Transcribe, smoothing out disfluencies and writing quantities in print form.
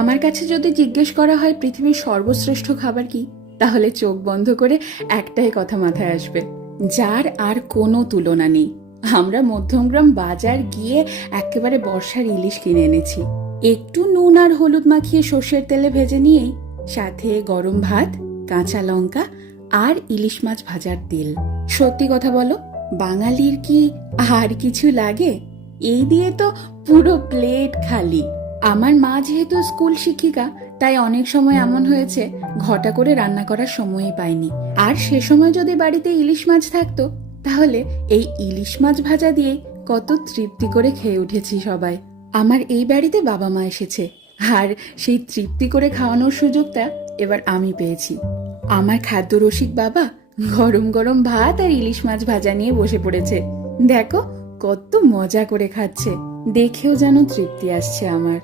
আমার কাছে যদি জিজ্ঞেস করা হয় পৃথিবীর সর্বশ্রেষ্ঠ খাবার কি, তাহলে চোখ বন্ধ করে একটাই কথা মাথায় আসবে, যার আর কোনো তুলনা নেই। আমরা মধ্যমগ্রাম বাজার গিয়ে একেবারে বর্ষার ইলিশ কিনে এনেছি। একটু নুন আর হলুদ মাখিয়ে সর্ষের তেলে ভেজে নিয়েই সাথে গরম ভাত, কাঁচা লঙ্কা আর ইলিশ মাছ ভাজার তেল। সত্যি কথা বলো, বাঙালির কি আর কিছু লাগে? এই দিয়ে তো পুরো প্লেট খালি। আমার মা যেহেতু স্কুল শিক্ষিকা, তাই অনেক সময় এমন হয়েছে ঘটা করে রান্না করার সময়ই পাইনি। আর সে সময় যদি বাড়িতে ইলিশ মাছ থাকতো, তাহলে এই ইলিশ মাছ ভাজা দিয়ে কত তৃপ্তি করে খেয়ে উঠেছি সবাই। আমার এই বাড়িতে বাবা মা এসেছে, আর সেই তৃপ্তি করে খাওয়ানোর সুযোগটা এবার আমি পেয়েছি। আমার খাদ্য রসিক বাবা গরম গরম ভাত আর ইলিশ মাছ ভাজা নিয়ে বসে পড়েছে। দেখো কত মজা করে খাচ্ছে, দেখেও যেন তৃপ্তি আসছে আমার।